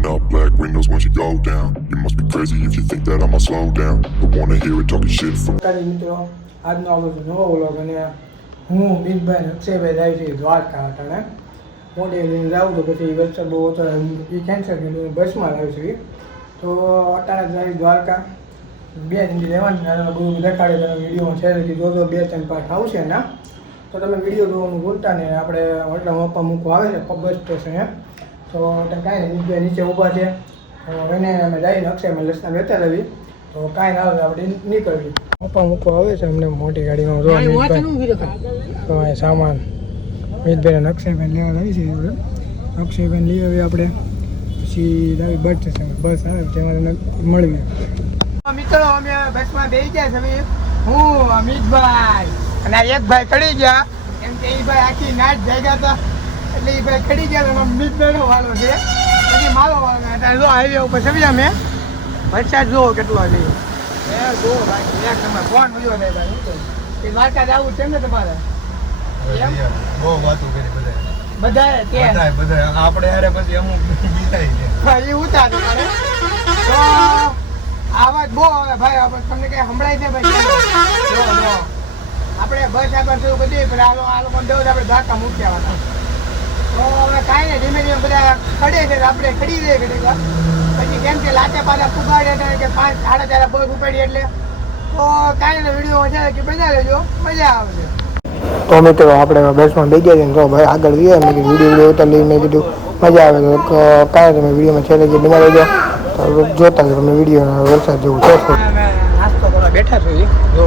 Pulling up black windows once you go down. You must be crazy if you think that I'ma slow down. Don't wanna hear it talking shit from મિત્રો આજનો આપણો નવો vlog અને હું મિતભાઈ અક્ષયભાઈ જાય છે દ્વારકા અટાણે મોટી લઈને જાઉં તો પછી વરસાદ બહુ હતો એ કેન્સલ કર્યું બસમાં લાવ્યું છું તો અટાણે જાય દ્વારકા 2 દિન રહેવાનું બધું દેખાડે તમે વિડીયોમાં શેર કરી જોજો 2-3 પાર્ટ આવશે ના તો તમે વિડીયો જોવાનું ભૂલતા નહીં આપણે હોટલમાં આપવા મૂકવા આવે છે બસ સ્ટેશને તો કાંઈ નહીં નીચે ઊભા છે એને અમે જઈને અક્ષયમાં લસણા લેતા લેવી તો કાંઈ ના આવે આપણે નીકળવી પપ્પા મૂકવા આવે છે અમને મોટી ગાડીમાં જો તો આ સામાન મિતભાઈ અક્ષયભાઈ લેવા આવી છે અક્ષયભાઈ લઈ આવીએ આપણે પછી આવી બસ બસ આવે તેમાં તમને મળીએ મિત્રો અમે બસમાં બેસી ગયા છે હું મિતભાઈ અને એક ભાઈ ચડી ગયા એમ કે એ ભાઈ આખી નાચ જાગ્યા હતા એટલે એ ભાઈ ચડી ગયા તો મિતભાઈનો વાલો છે પછી મારો વાલો અત્યારે જો હાઈવે ઉપર સમજી અમે વરસાદ જુઓ કેટલો છે જુઓ ભાઈ એક નંબર ફોન મળ્યો નહીં ભાઈ એ દ્વારકા જવું છે ને તમારે બહુ વાતો કરી બધા આપણે યારે પછી અમુક હા એ ઉતાર તમારે તો આવાજ બહુ આવે ભાઈ તમને કઈ સંભળાય છે ભાઈ આપણે બસ આગળ થયું બધી પણ આ લોકો દઉં આપણે દ્વારકા મૂકી આવવાના તો હવે કાંઈ નહીં ધીમે ધીમે બધા ખડે છે આપણે ખડી દઈએ ઘડી વાર પછી કેમ કે લાચા પાછા પુગાડે કે 5-4.5 બસ ઉપાડી એટલે તો કાંઈ નહીં વિડીયો મજા કે મજા લેજો મજા આવશે તો મિત્રો આપણે બસમાં બેસી ગયા ને તો ભાઈ આગળ ગયા મેં કીધું વિડીયો ઉતારી મેં કીધું મજા આવે તો કાંઈ તમે વિડીયોમાં છેલ્લે જે બના લેજો તો જોતા તમે વિડીયો વરસાદ જેવું છે નાસ્તો કરવા બેઠા છો જો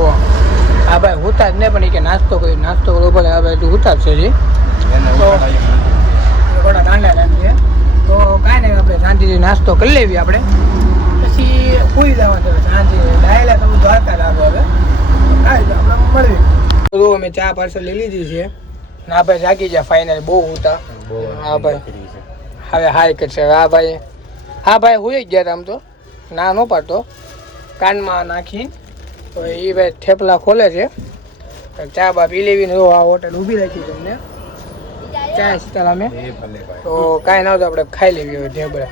હા ભાઈ ઉતાર જ નહીં પણ કે નાસ્તો કરી નાસ્તો કરો ભલે આ ભાઈ ઉતાર છે જી તો થોડા ગાંડા એમ છે તો કાંઈ નહીં આપણે શાંતિથી નાસ્તો કરી લેવી આપણે પછી પૂરી જવા છે શાંતિ ડાયલા તમે દ્વારકા લાવો હવે કાંઈ આપણે મળવી તો અમે ચા પાર્સલ લઈ લીધી છે ના ભાઈ જાગી જાય ફાઇનલ બહુ ઉતા હા ભાઈ હવે હાય કરશે હા ભાઈ હોઈ ગયા આમ તો ના ન પાડતો કાનમાં નાખી તો એ ભાઈ થેપલા ખોલે છે ચા બા પી લેવીને આ હોટલ ઊભી રાખી તમને ચા સ્ટાલ અમે તો કાંઈ ના તો આપણે ખાઈ લેવી હવે ઢેબરા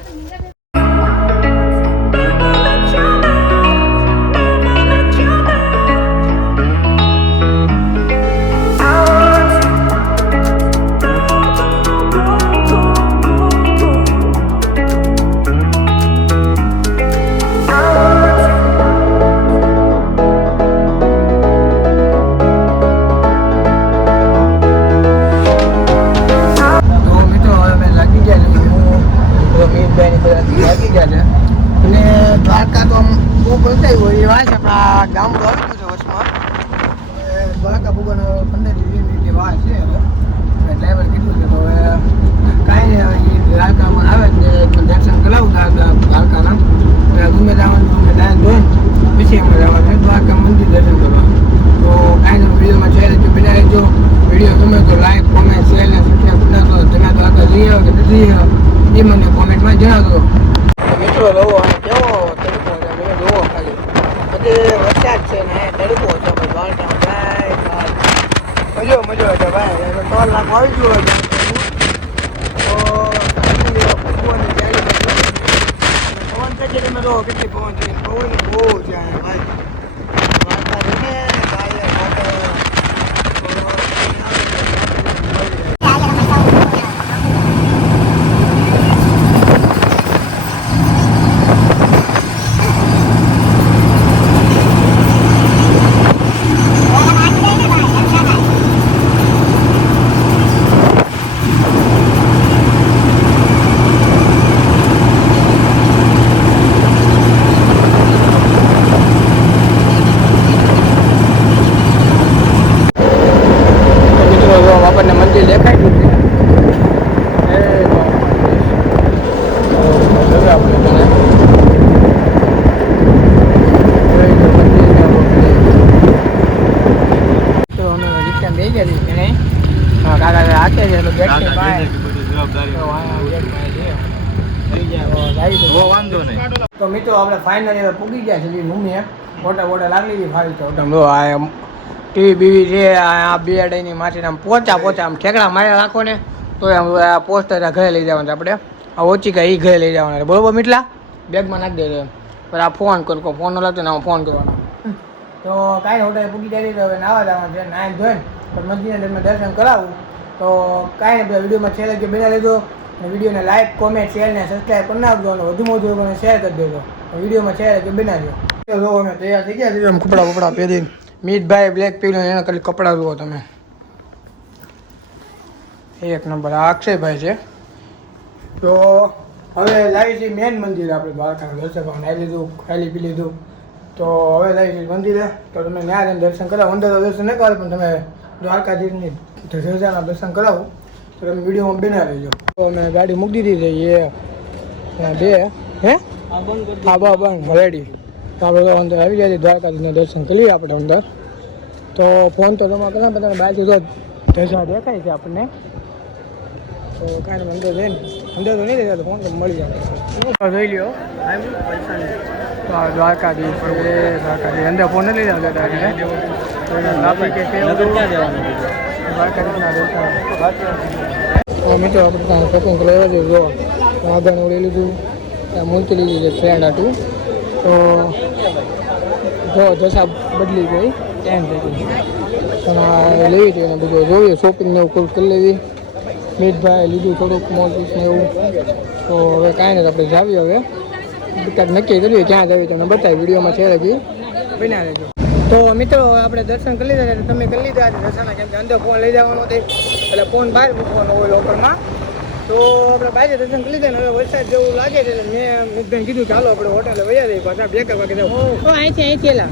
દ્વારકા તો આમ બહુ બોલતા હોય એ વાત છે આપણા ગામડું આવી ગયું છે બસમાં દ્વારકા ભૂગોળ 15-20 મિનિટની વાત છે હવે ડ્રાઈવર કીધું છે તો હવે કાંઈ નહીં એ દ્વારકામાં આવે ને દર્શન કરાવું દ્વારકાના ગમે જવાનું અમે ડાયન ધોઈને પછી અમે જવાનું દ્વારકા મંદિર દર્શન કરવા તો કાંઈ નહીં વિડીયોમાં શેર જો બના રહેજો વિડીયો ગમે તો લાઈક કોમેન્ટ શેર ને સબસ્ક્રાઈબ બનાવજો તમે દ્વારકા જઈ આવો કે નથી એ મને કોમેન્ટમાં જણાવજો મિત્રો લોવો કેવો તડકો છે તમે જોવો ખાલી બધે વરસાદ છે ને તડકો છે ભાઈ દ્વારકા મજો છે ભાઈ 3 લાખ આવી ગયો હોય તો પવન છે તમે જો કેટલી પવન છે પવન બહુ છે ભાઈ દ્વારકા રમે ભાઈ આપણને મંદિર દેખાય ગયું તો મિત્રો આપણે ફાઇનલી હવે પૂગી ગયા છે રૂમે ફોટા લાગલી ફાવી તો ટીવી બીવી છે આ બેડની માથે આમ પોચા આમ ઠેકડા માર્યા રાખો ને તો આમ પોસ્ટર ઘરે લઈ જવાનું આપણે આ ઓછી કાંઈ ઘરે લઈ જવાના બરોબર મીઠલા બેગમાં નાખી દેજો પણ આ ફોન કરો ફોન ન લાગતો ને હું ફોન કરવાનો તો કાંઈ હોટલ પૂકી જાય તો હવે નાવા જવાનું છે નાઈને ધોઈને તો મંદિરને તમે દર્શન કરાવું તો કાંઈ નહીં વિડીયોમાં છેલ્લે કે બના લેજો અને વિડીયોને લાઈક કોમેન્ટ શેર ને સબસ્ક્રાઈબ કરી નાખજો અને વધુમાં વધુ તમે શેર કરી દેજો વિડીયોમાં છેલ્લે કે બનાવજો જો અમે તૈયાર થઈ ગયા છીએ અમે કપડાં પહેરીને મીતભાઈ બ્લેક પીલું એના ખાલી કપડાં જુઓ તમે એક નંબર આ અક્ષયભાઈ છે તો હવે લાવી છે મેન મંદિર આપણે દ્વારકાનું દર્શન નાઈ લીધું ખાલી પી લીધું તો હવે લાવી છે મંદિરે તો તમે ત્યાં જઈને દર્શન કરાવો અંદર દર્શન નહીં કરો પણ તમે દ્વારકાધીશની ધજાના દર્શન કરાવો તો તમે વિડીયોમાં બના રહેજો તો અમે ગાડી મૂકી દીધી છે એ બે હે હા બંધ રેડી તો આપણે તો અંદર આવી જાય દ્વારકાધીશના દર્શન કરીએ આપણે અંદર તો ફોન તો જમા કરવા બધા બાજુ તો ધજા દેખાય છે આપણને તો કાંઈ અંદર જઈને અંદર તો નહીં રહેતા તો ફોન તો મળી જાય જોઈ લ્યો તો દ્વારકાધીશ અંદર ફોન નહીં લીધા દ્વારકાધીશના દર્શન મિત્રો આપણે ત્યાં શોપિંગ કરવા જોઈએ જો આગળ લઈ લીધું ત્યાં મૂર્તિ લીધી છે ફ્રેન્ડ હતું તો જો દશા બદલી ગઈ ટાઈમ થઈ ગઈ પણ લેવી હતી અને બધું જોઈએ શોપિંગને એવું કરી લેવી મીતભાઈ લીધું થોડુંક મોટું ને એવું તો હવે કાંઈ નથી આપણે જાવી હવે કાંઈક નક્કી કરીએ ક્યાં જઈએ તમને બતાવી વિડીયોમાં છે લગી બના લેજો તો મિત્રો આપણે દર્શન કરી લીધા છે તમે કરી લીધા છે દર્શન કેમ કે અંદર ફોન લઈ જવાનો હતો એટલે ફોન બહાર મૂકવાનો હોય લોકરમાં તો આપણે બહાર દર્શન કરી લીધા ને હવે વરસાદ જેવું લાગે છે એટલે મેં મીતભાઈને કીધું ચાલો આપણે હોટલે વયા જઈએ પાછા બે કલાક અહીંથી એલા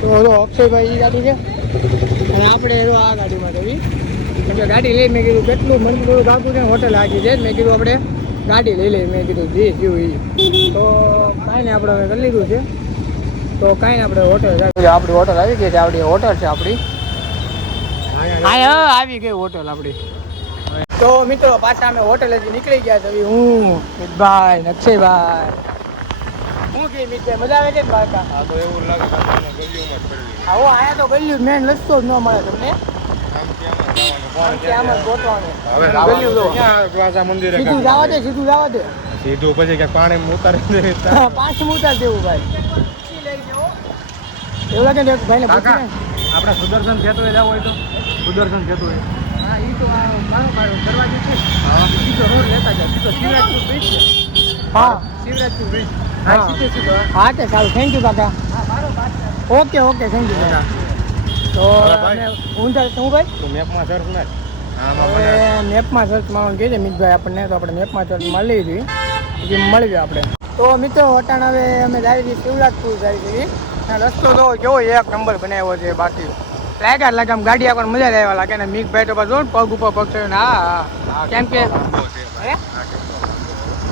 તો અક્ષયભાઈ એ ગાડી છે અને આપણે આ ગાડીમાં જવી કેમ કે ગાડી લઈ મેં કીધું કેટલું મને થોડું ગાતું છે હોટલ આગી છે મેં કીધું આપણે ગાડી લઈ લઈએ મેં કીધું જે જીવ એ તો કાંઈ નહીં આપણે હવે કરી લીધું છે તો કાંઈ નહીં આપણે હોટલ આપણી હોટલ આવી ગઈ છે આપણી હોટલ છે આપણી હા આવી ગઈ હોટલ આપણી તો મિત્રો પાછા અમે હોટેલેથી નીકળી ગયા છે હું મિતભાઈ અક્ષયભાઈ શું કે મિતભાઈ મજા આવે છે ને દ્વારકા આ તો એવું લાગે કે તમને ગલીઓમાં જ પડ્યું આવો આયા તો ગલ્યું મેન રસ્તો જ ન મળે તમને આમ આમ જ ગોતવાનું હવે ગલ્યું જો ક્યાં પાછા મંદિરે સીધું જવા દે સીધું પછી કે પાણી ઉતારી દે પાંચ ઉતાર દેવું ભાઈ એવું લાગે ને ભાઈને પૂછીને આપણે સુદર્શન થતું હોય હોય તો સુદર્શન થતું હોય હા એ તો મારો દરવાજો છે હા સીધો રોડ લેતા જાય સીધો શિવરાજપુર બ્રિજ છે હા શિવરાજપુર બ્રિજ હા સીધો હા તે સારું થેન્ક યુ કાકા હા મારો ઓકે થેન્ક યુ કાકા તો ઊંધા શું ભાઈ તો મેપમાં સર્ચ ના હવે મેપમાં સર્ચ મારવાનું કહે છે મિતભાઈ આપણને તો આપણે મેપમાં સર્ચ મારી લઈએ છીએ મળી જાય આપણે તો મિત્રો અટાણ હવે અમે જાય છીએ શિવરાજપુર જાય છીએ રસ્તો તો કેવો એક નંબર બનાવ્યો છે બાકી લાગે આમ ગાડી આપણને મજા જ આવ્યા લાગે ને મીકભાઈ તો પાછો પગ ઉપર પગ થયો ને હા કેમ કે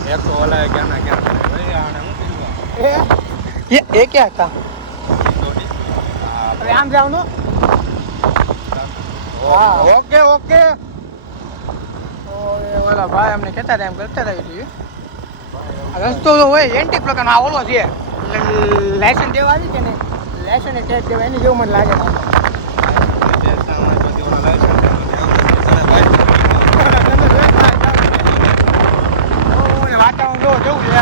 એક તો ઓલા ક્યાં એ ક્યાં હતા હવે આમ જવાનું હા ઓકે ઓલા ભાઈ અમને કહેતા હતા એમ કરતા હતા છીએ રસ્તો તો હોય એન્ટી પ્રકારનો આ ઓલો છે લાયસન્સ દેવા આવી કે ને લાયસન્સ ટેક્સ દેવા એની જેવું મને લાગે વાતાવરણ જો કેવું છે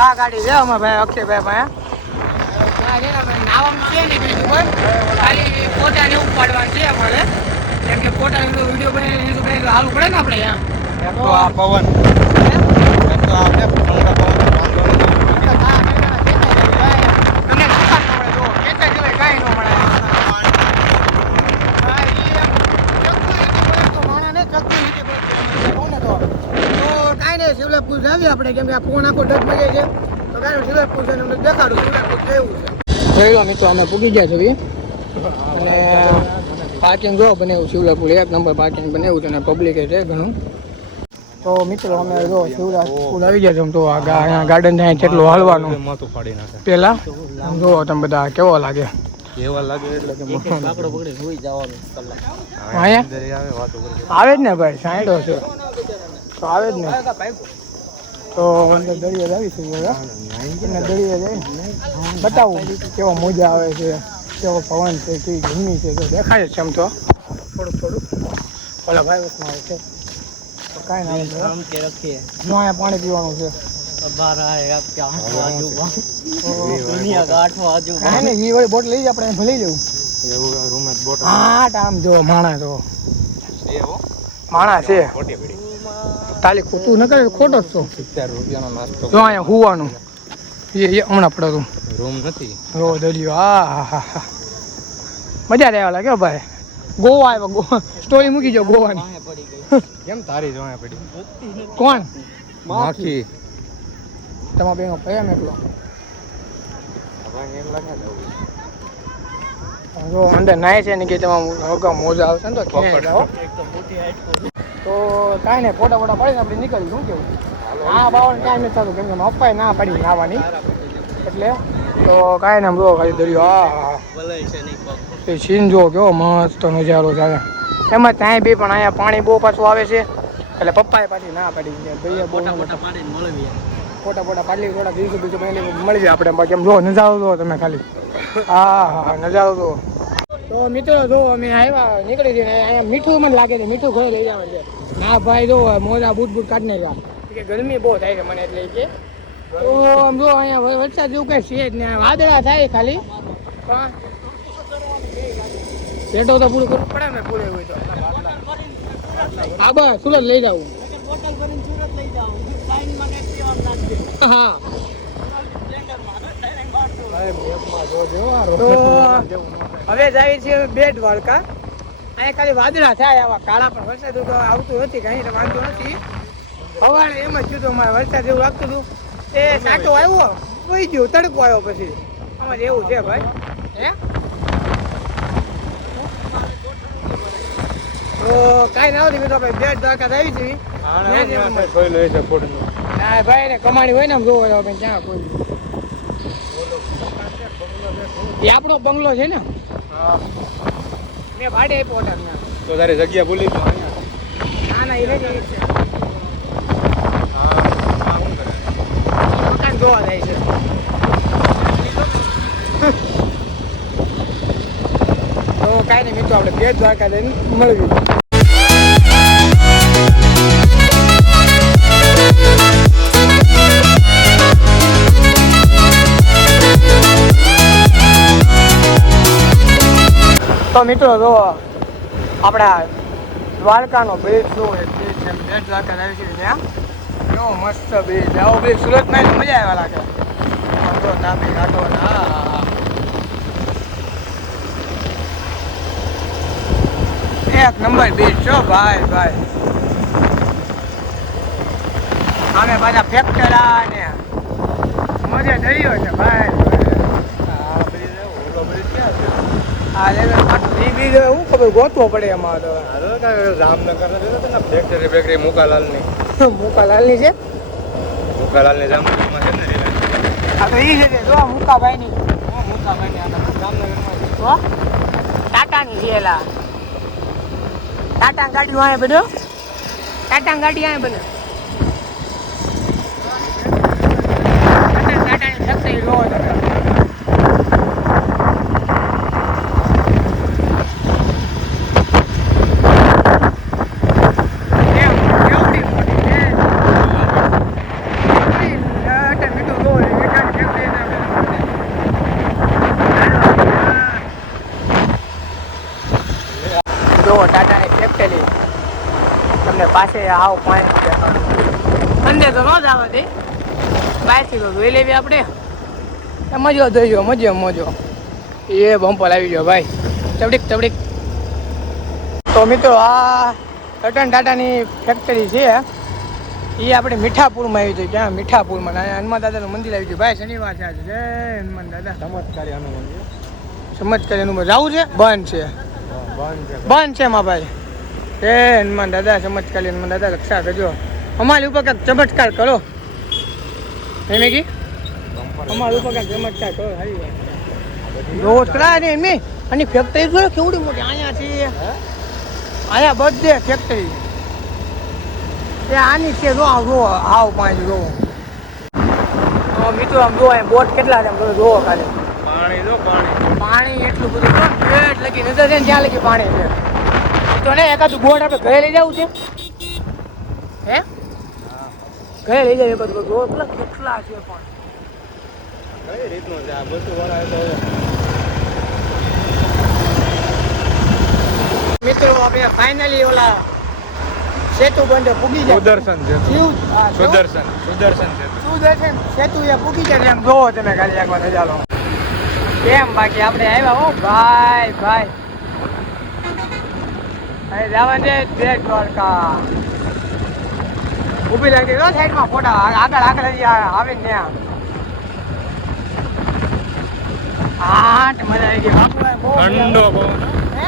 આ ગાડી છે અમારા ભાઈ અક્ષયભાઈ પાસે નાવામાં છે ને બીજું ખાલી ફોટા ને એવું પાડવાનું છે અમારે કેમ કે ફોટા વિડીયો બનાવી હાલું પડે ને આપણે એક તો આ પવન એક તો આપણે ઠંડા પવન તમને સુખાત ન મળે જો ખેતર સિવાય કાંઈ ન મળે કાંઈ નહીં શિવરાજપુર જાવીએ આપણે કેમ કે આ ફોન આખો ડગ મગે છે તો કાંઈ શિવરાજપુર છે અમને દેખાડું શિવરાજપુર કેવું છે જોઈ લો મિત્રો અમે પૂગી ગયા છીએ અને પાર્કિંગ જો બનાવ્યું શિવરાજપુર એક નંબર પાર્કિંગ બનાવ્યું છે અને પબ્લિક છે ઘણું તો મિત્રો અમે જો શિવરાજપુર આવી ગયા છે તો અહીંયા ગાર્ડન થાય કેટલું હાલવાનું માથું ફાડી નાખે પેલા જો તમે બધા કેવો લાગે એવા લાગે એટલે કે કાકડો પકડી જોઈ જવાનું અહીંયા આવે વાતો કરે આવે જ ને ભાઈ સાઈડો છે તો આવે જ ને તો અંદર દરિયા આવી છે હવે અને દરિયા જાય બતાવું કેવો મજા આવે છે, કેવો પવન છે, કેવી ગરમી છે, તો દેખાય જ છે આમ તો થોડુંક ઓલા ભાઈ વચમાં આવે છે તો કાંઈ ના આવે જો અહીંયા પાણી પીવાનું છે કાંઈ નહીં વી વાળી બોટ લઈ જાય આપણે ભલી લેવું એવું રૂમ જ બોટ આમ જો માણા તો માણા છે તાલી ખોટું ન કરે ખોટો જ છો 70 રૂપિયાનો નાસ્તો જો અહીંયા હુવાનું એ હમણાં પડે તું રૂમ નથી રો દરિયો હા મજા રહેવા લાગે ભાઈ ગોવા આવ્યો સ્ટોરી મૂકી જો ગોવાની કેમ તારી જોયા પડી કોણ માખી તમારા બેનો પ્રેમ એટલો એમ લાગે જો અંદર નાય છે ને કે તમારા હગા મોજા આવશે ને તો ક્યાંય જાઓ તો કાંઈ નહીં ફોટા પડીને આપણે નીકળી શું કેવું હા બાવાનું કાંઈ નથી થતું કેમ કે અપાય ના પડી નાવાની એટલે તો કાંઈ ના બ્રો ખાલી દરિયો હા એ સીન જો કેવો મસ્ત નજારો છે એમાં ત્યાં બી પણ અહીંયા પાણી બહુ પાછું આવે છે એટલે પપ્પાએ પાછી ના પાડી ભાઈએ બહુ ફોટા પાડી થોડા દિવસો મળી જાય આપણે બાકી એમ જો નજારો જો તમે ખાલી હા નજારો જો તો મિત્રો જો અમે આવ્યા નીકળી જઈને અહીંયા મીઠું મને લાગે છે મીઠું ઘરે લઈ જવાનું છે ના ભાઈ જો મોજા બૂટ કાઢી નાખ્યા કે ગરમી બહુ થાય છે મને એટલે કે તો આમ જો અહીંયા વરસાદ જેવું કઈ છે જ ને વાદળા થાય ખાલી પેટો તો પૂરું કરવું પડે ને પૂરે હોય તો હા બસ સુરત લઈ જવું હા તો હવે જાય છે બેટ દ્વારકા અહીંયા ખાલી વાદળા થાય આવા કાળા પણ વરસાદ તો આવતું નથી કઈ વાંધો નથી સવારે એમ જ થયું અમારે વરસાદ એવું લાગતું હતું એ સાટો આવ્યો કોઈ ગયો તડકો આવ્યો પછી અમારે એવું છે ભાઈ હે તો કાંઈ ના આવતી મિત્રો ભાઈ બેટ દ્વારકા આવી છે ના ભાઈ ને કમાણી હોય ને આમ જોવો ક્યાં કોઈ એ આપણો બંગલો છે ને મેં ભાડે આપ્યો હોટલના તો તારી જગ્યા ભૂલી ગયો ના એ નથી મકાન જોવા જાય છે તો કાંઈ નહીં મિત્રો આપણે બેટ દ્વારકા જઈને મળવી તો મિત્રો જો આપણા દ્વારકાનો બ્રિજ શું છે બેટ દ્વારકા આવી છે ત્યાં કેવો મસ્ત બ્રિજ આવો બ્રિજ સુરતમાં તો મજા આવ્યા લાગે તો તાપી ઘાટો એક નંબર બ્રિજ છો ભાઈ અમે પાછા ફેક્ટરા ને મજા દરિયો છે ભાઈ હું ખબર ગોતવો પડે એમાં તો જામનગર ફેક્ટરી મુકાલાલની છે મુકાલાલની જામનગરમાં છે ને હા તો એ છે જો મુકાભાઈની જામનગરમાં ટાટાની છે એલા ટાટા ગાડી અહીંયા બધો ટાટા ગાડી અહીંયા બને ટાટાની ફેક્ટરી લો ટાટાની ફેક્ટરી તમને પાસે આવો પોઈન્ટ અંદર તો ન જ આવે તે બહારથી તો જોઈ લેવી આપણે મજો થઈ ગયો મજો એ બમ્પર આવી ગયો ભાઈ તબડીક તો મિત્રો આ રતન ટાટાની ફેક્ટરી છે એ આપણે મીઠાપુરમાં આવી છે ક્યાં મીઠાપુરમાં અહીંયા હનુમાન દાદાનું મંદિર આવી ગયું ભાઈ શનિવાર છે આજે જય હનુમાન દાદા ચમત્કારી હનુમાન ચમત્કારી હનુમાન જવું છે બંધ છે માં ભાઈ હે હનુમાન દાદા ચમત્કારી હનુમાન દાદા રક્ષા કરજો અમારી ઉપર કાંઈક ચમત્કાર કરો એમ કી અમારી ઉપર કાંઈક ચમત્કાર કરો સારી વાત રોકડા ને એમની અને ફેક્ટરી જોયો કેવડી મોટી અહીંયા છે અહીંયા બધે ફેક્ટરી એ આની છે જો આવ જો આવ પાણી જો મિત્રો આમ જો બોટ કેટલા છે આમ જોવો ખાલી પાણી જો પાણી પાણી એટલું બધું પેટ લગી નજર છે ને ત્યાં લગી પાણી છે તો ને એકાદું બોટ આપણે ઘરે લઈ જવું છે હે ઘરે લઈ જાય એકાદું જો કેટલા છે પણ કઈ રીતનું છે આ બધું વળાય તો મિત્રો આપણે ફાઇનલી ઓલા સેતુ બંધ પૂગી જાય સુદર્શન છે સુદર્શન છે સુદર્શન સેતુ એ પૂગી જાય એમ જોવો તમે ખાલી એકવાર નજારો કેમ બાકી આપણે આવ્યા હો ભાઈ અહીં જવા દે બેટ દ્વારકા ઊભી લાગી ગયો સાઈડમાં ફોટા આગળ હજી આવે ને ત્યાં આઠ મજા આવી ગઈ બાપુ બહુ ઠંડો પવન હે?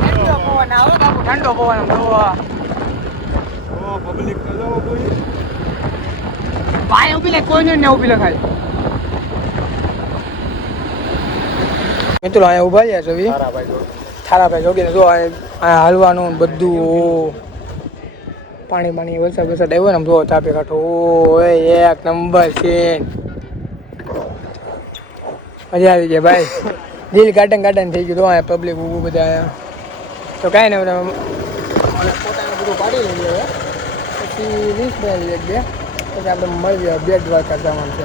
ઠંડો પવન આવે બાપુ ઠંડો પવન જોવો ઓ પબ્લિક તો જો કોઈ ભાઈ ઊભી લે કોઈને ને ઊભી લે ખાલી મિત્રો અહીંયા ઊભા રહ્યા છો થારાભાઈ જોગીને જો અહીંયા હાલવાનું ને બધું પાણી વરસાદ આવ્યો ને આમ જો તાપે કાંઠો ઓય એક નંબર છે મજા આવી ગઈ ભાઈ દિલ ગાર્ડન થઈ ગયું તો અહીંયા પબ્લિક ઊભું બધા અહીંયા તો કાંઈ નહીં પોતાનું બધું પાડી લઈએ હવે પછી 20 બની એક બે પછી આપણે મળીએ બેટ દ્વારકા જવાનું છે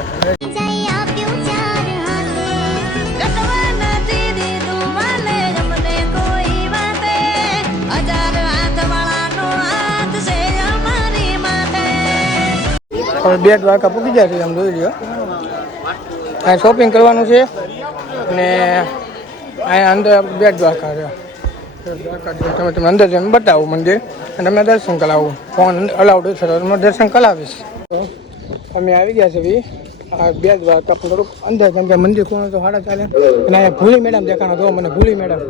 હવે બેટ દ્વારકા પૂકી જાય છે આમ જોઈ લ્યો અહીં શોપિંગ કરવાનું છે અને અહીંયા અંદર બેટ દ્વારકા છે તમે અંદર જઈને બતાવો મંદિર અને તમે દર્શન કરાવો ફોન અલાઉડ છે તો તમે દર્શન કરાવીશ તો અમે આવી ગયા છે ભાઈ આ બેટ દ્વારકા પણ થોડુંક અંદર કેમ કે મંદિર કોણ તો સાડા ચાલે અને અહીંયા ભૂલી મેડમ દેખાણો જો મને ભૂલી મેડમ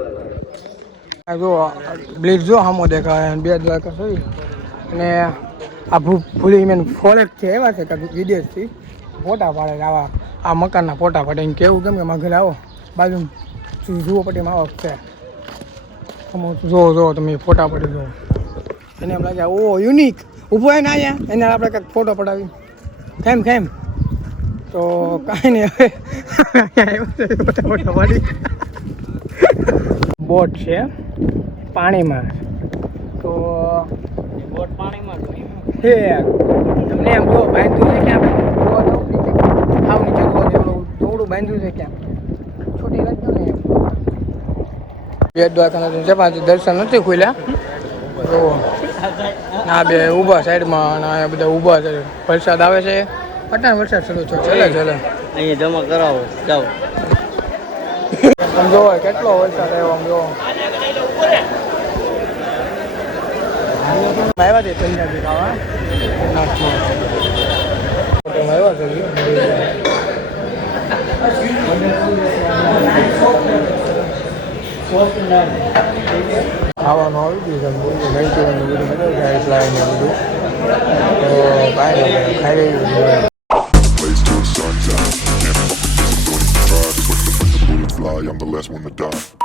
આ જો બ્રિજ જો સામો દેખાય બેટ દ્વારકા જોઈ અને આ ભૂલી મેન ફોરેસ્ટ છે એવા છે કે વિદેશથી ફોટા પાડે છે આવા આ મકાનના ફોટા પાડે એમ કેવું કેમ કે મારા ઘરે આવો બાજુ જુઓ પટ્ટીમાં આવો છે જો તમે ફોટા પડી જો એને એમ લાગે ઓ યુનિક ઊભો હોય ને અહીંયા એને આપણે કંઈક ફોટો પડાવી કેમ તો કાંઈ નહીં હવે ફોટા પાડી બોટ છે પાણીમાં તો બોટ પાણીમાં હે તમને એમ જો બાંધ્યું છે કે આપણે આવ નીચે થોડું બાંધ્યું છે ક્યાં છોટી લાગ્યું ને બેટ દ્વારકા છે પાછું દર્શન નથી ખુલ્યા તો આ બે ઊભા સાઈડમાં અને બધા ઊભા છે વરસાદ આવે છે પટાણ વરસાદ શરૂ થયો ચાલે અહીંયા જમા કરાવો જાઓ આમ જોવો કેટલો વરસાદ આવ્યો આમ જોવો આવ્યા છે પંજાબી ખાવા આવ્યા છે ખાવાનું આવી ગયું છે મંચુરિયન બધું બધું ફ્લાય ને બધું તો કાંઈ નહીં ખાઈ રહ્યું Place till sun's out. Can't fuck with this, I'm going to try. Just wait for the bullets fly, I'm the last one to die.